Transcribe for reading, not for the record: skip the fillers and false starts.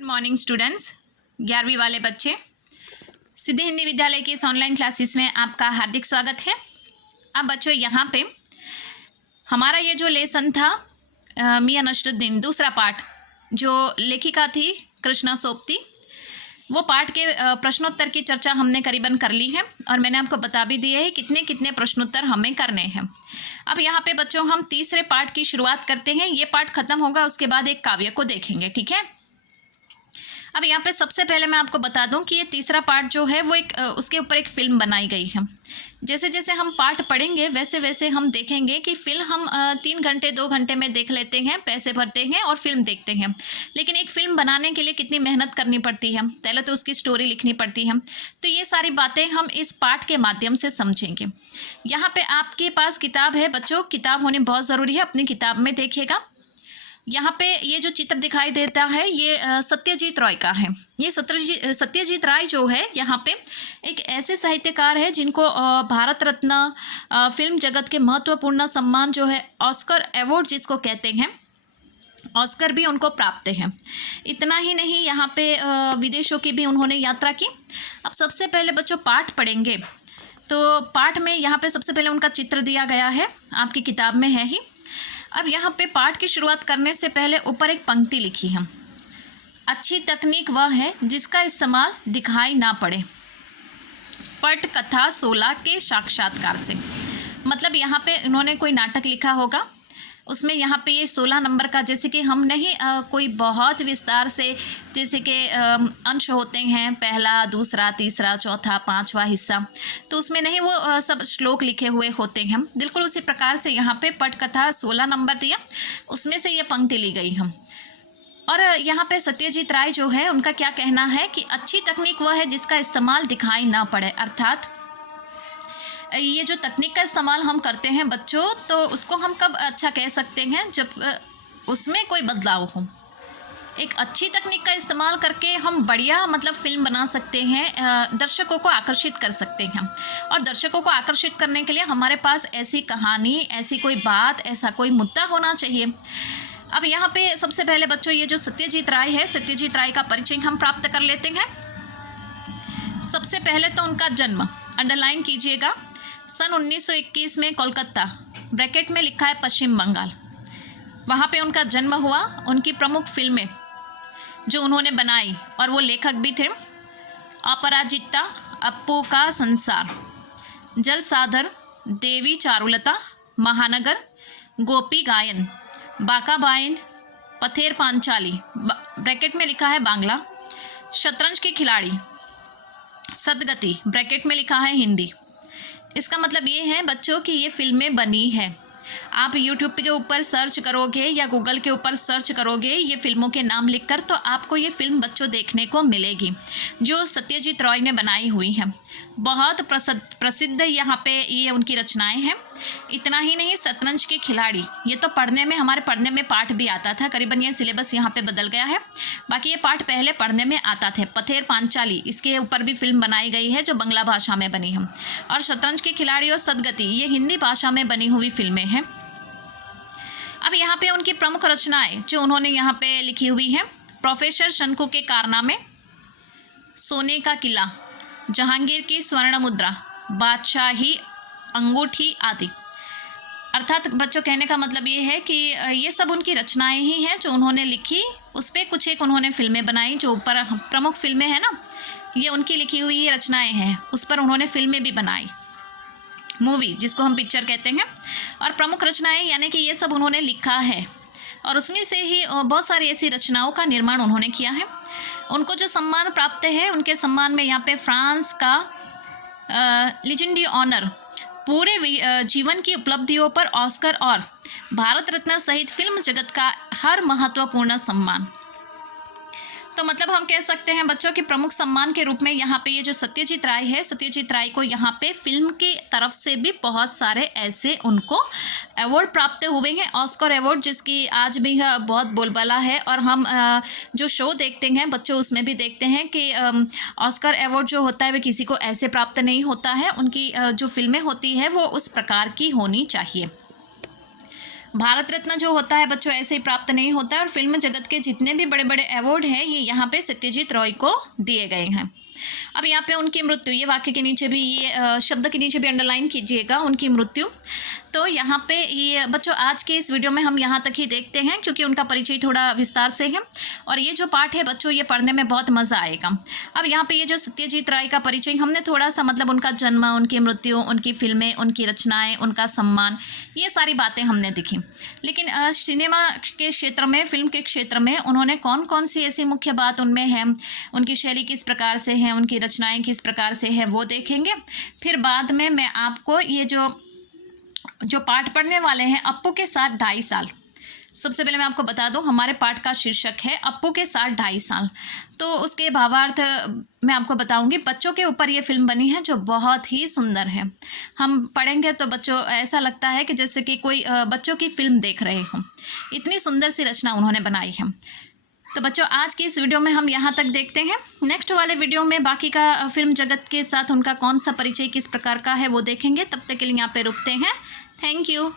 Good morning students. 11वीं वाले बच्चे, सिद्धि हिंदी विद्यालय की इस ऑनलाइन क्लासेस में आपका हार्दिक स्वागत है। अब बच्चों यहाँ पे हमारा ये जो लेसन था मियां नसरुद्दीन, दूसरा पार्ट, जो लेखिका थी कृष्णा सोबती, वो पाठ के प्रश्नोत्तर की चर्चा हमने करीबन कर ली है और मैंने आपको बता भी दिया है कितने कितने प्रश्नोत्तर हमें करने हैं। अब यहाँ पे बच्चों हम तीसरे पार्ट की शुरुआत करते हैं। ये पार्ट खत्म होगा, उसके बाद एक काव्य को देखेंगे, ठीक है। अब यहाँ पे सबसे पहले मैं आपको बता दूं कि ये तीसरा पार्ट जो है वो उसके ऊपर एक फ़िल्म बनाई गई है। जैसे जैसे हम पार्ट पढ़ेंगे वैसे वैसे हम देखेंगे कि फिल्म हम 3 घंटे 2 घंटे में देख लेते हैं, पैसे भरते हैं और फिल्म देखते हैं। लेकिन एक फ़िल्म बनाने के लिए कितनी मेहनत करनी पड़ती है, पहले तो उसकी स्टोरी लिखनी पड़ती है। तो ये सारी बातें हम इस पार्ट के माध्यम से समझेंगे। यहाँ पर आपके पास किताब है बच्चों, किताब होनी बहुत ज़रूरी है, अपनी किताब में देखिएगा। यहाँ पे ये जो चित्र दिखाई देता है ये सत्यजीत रॉय का है। ये सत्यजीत राय जो है यहाँ पे एक ऐसे साहित्यकार है जिनको भारत रत्न फिल्म जगत के महत्वपूर्ण सम्मान जो है ऑस्कर अवार्ड जिसको कहते हैं, ऑस्कर भी उनको प्राप्त है। इतना ही नहीं, यहाँ पे विदेशों की भी उन्होंने यात्रा की। अब सबसे पहले बच्चों पाठ पढ़ेंगे तो पाठ में यहाँ पे सबसे पहले उनका चित्र दिया गया है, आपकी किताब में है ही। अब यहाँ पे पाठ की शुरुआत करने से पहले ऊपर एक पंक्ति लिखी है, अच्छी तकनीक वह है जिसका इस्तेमाल दिखाई ना पड़े, पट कथा 16 के साक्षात्कार से। मतलब यहाँ पे इन्होंने कोई नाटक लिखा होगा, उसमें यहाँ पे ये 16 नंबर का, जैसे कि हम नहीं कोई बहुत विस्तार से, जैसे कि अंश होते हैं पहला दूसरा तीसरा चौथा पांचवा हिस्सा, तो उसमें नहीं वो सब श्लोक लिखे हुए होते हैं। बिल्कुल उसी प्रकार से यहाँ पे पटकथा 16 नंबर दिया, उसमें से ये पंक्ति ली गई है। और यहाँ पे सत्यजीत राय जो है उनका क्या कहना है कि अच्छी तकनीक वह है जिसका इस्तेमाल दिखाई ना पड़े, अर्थात ये जो तकनीक का इस्तेमाल हम करते हैं बच्चों, तो उसको हम कब अच्छा कह सकते हैं, जब उसमें कोई बदलाव हो। एक अच्छी तकनीक का इस्तेमाल करके हम बढ़िया मतलब फिल्म बना सकते हैं, दर्शकों को आकर्षित कर सकते हैं। और दर्शकों को आकर्षित करने के लिए हमारे पास ऐसी कहानी, ऐसी कोई बात, ऐसा कोई मुद्दा होना चाहिए। अब यहाँ पे सबसे पहले बच्चों ये जो सत्यजीत राय है, सत्यजीत राय का परिचय हम प्राप्त कर लेते हैं। सबसे पहले तो उनका जन्म अंडरलाइन कीजिएगा, सन 1921 में कोलकाता, ब्रैकेट में लिखा है पश्चिम बंगाल, वहाँ पे उनका जन्म हुआ। उनकी प्रमुख फिल्में जो उन्होंने बनाई, और वो लेखक भी थे, अपराजिता, अप्पू का संसार, जल साधर, देवी चारुलता, महानगर, गोपी गायन, बाका बायन, पथेर पांचाली, ब्रैकेट में लिखा है बांग्ला, शतरंज के खिलाड़ी, सदगति, ब्रैकेट में लिखा है हिंदी। इसका मतलब ये है बच्चों कि ये फिल्में बनी है। आप यूट्यूब के ऊपर सर्च करोगे या गूगल के ऊपर सर्च करोगे ये फिल्मों के नाम लिखकर, तो आपको ये फिल्म बच्चों देखने को मिलेगी जो सत्यजीत रॉय ने बनाई हुई है। बहुत प्रसिद्ध यहाँ पे ये उनकी रचनाएं हैं। इतना ही नहीं, शतरंज के खिलाड़ी, ये तो हमारे पढ़ने में पाठ भी आता था, करीबन ये सिलेबस यहाँ पे बदल गया है, बाकी ये पाठ पहले पढ़ने में आता थे। पथेर पांचाली, इसके ऊपर भी फिल्म बनाई गई है जो बांग्ला भाषा में बनी है। और शतरंज के खिलाड़ी और सदगति ये हिंदी भाषा में बनी हुई फिल्में हैं। अब यहाँ पे उनकी प्रमुख रचनाएं जो उन्होंने यहाँ पे लिखी हुई हैं, प्रोफेसर शंकु के कारनामे, सोने का किला, जहांगीर की स्वर्ण मुद्रा, बादशाही अंगूठी आदि। अर्थात बच्चों कहने का मतलब ये है कि ये सब उनकी रचनाएं ही हैं जो उन्होंने लिखी, उस पर कुछ एक उन्होंने फिल्में बनाई। जो ऊपर प्रमुख फिल्में हैं ना, ये उनकी लिखी हुई ये रचनाएं हैं, उस पर उन्होंने फिल्में भी बनाई, मूवी जिसको हम पिक्चर कहते हैं। और प्रमुख रचनाएं यानी कि ये सब उन्होंने लिखा है, और उसमें से ही बहुत सारी ऐसी रचनाओं का निर्माण उन्होंने किया है। उनको जो सम्मान प्राप्त है, उनके सम्मान में यहाँ पे फ्रांस का लीजेंडरी ऑनर, पूरे जीवन की उपलब्धियों पर ऑस्कर और भारत रत्न सहित फिल्म जगत का हर महत्वपूर्ण सम्मान। तो मतलब हम कह सकते हैं बच्चों कि प्रमुख सम्मान के रूप में यहाँ पे ये जो सत्यजीत राय है, सत्यजीत राय को यहाँ पे फिल्म की तरफ से भी बहुत सारे ऐसे उनको अवार्ड प्राप्त हुए हैं, ऑस्कर अवार्ड, जिसकी आज भी बहुत बोलबाला है। और हम जो शो देखते हैं बच्चों, उसमें भी देखते हैं कि ऑस्कर अवार्ड जो होता है वह किसी को ऐसे प्राप्त नहीं होता है, उनकी जो फिल्में होती है वो उस प्रकार की होनी चाहिए। भारत रत्न जो होता है बच्चों ऐसे ही प्राप्त नहीं होता है, और फिल्म जगत के जितने भी बड़े बड़े अवार्ड हैं ये यहाँ पे सत्यजीत रॉय को दिए गए हैं। अब यहाँ पे उनकी मृत्यु, ये वाक्य के नीचे भी, ये शब्द के नीचे भी अंडरलाइन कीजिएगा, उनकी मृत्यु। तो यहाँ पे ये बच्चों आज के इस वीडियो में हम यहाँ तक ही देखते हैं, क्योंकि उनका परिचय थोड़ा विस्तार से है, और ये जो पाठ है बच्चों ये पढ़ने में बहुत मज़ा आएगा। अब यहाँ पे ये जो सत्यजीत राय का परिचय हमने थोड़ा सा मतलब उनका जन्म, उनकी मृत्यु, उनकी फिल्में, उनकी रचनाएँ, उनका सम्मान, ये सारी बातें हमने दिखी। लेकिन सिनेमा के क्षेत्र में, फिल्म के क्षेत्र में उन्होंने कौन कौन सी ऐसी मुख्य बात उनमें है, उनकी शैली किस प्रकार से है, उनकी रचनाएँ किस प्रकार से है, वो देखेंगे। फिर बाद में मैं आपको ये जो पाठ पढ़ने वाले हैं, अप्पू के साथ 2.5 साल। सबसे पहले मैं आपको बता दूं हमारे पाठ का शीर्षक है अप्पू के साथ 2.5 साल। तो उसके भावार्थ मैं आपको बताऊंगी। बच्चों के ऊपर ये फिल्म बनी है जो बहुत ही सुंदर है। हम पढ़ेंगे तो बच्चों ऐसा लगता है कि जैसे कि कोई बच्चों की फिल्म देख रहे हों, इतनी सुंदर सी रचना उन्होंने बनाई है। तो बच्चों आज की इस वीडियो में हम यहाँ तक देखते हैं। नेक्स्ट वाले वीडियो में बाकी का फिल्म जगत के साथ उनका कौन सा परिचय किस प्रकार का है वो देखेंगे। तब तक के लिए यहाँ पे रुकते हैं। Thank you.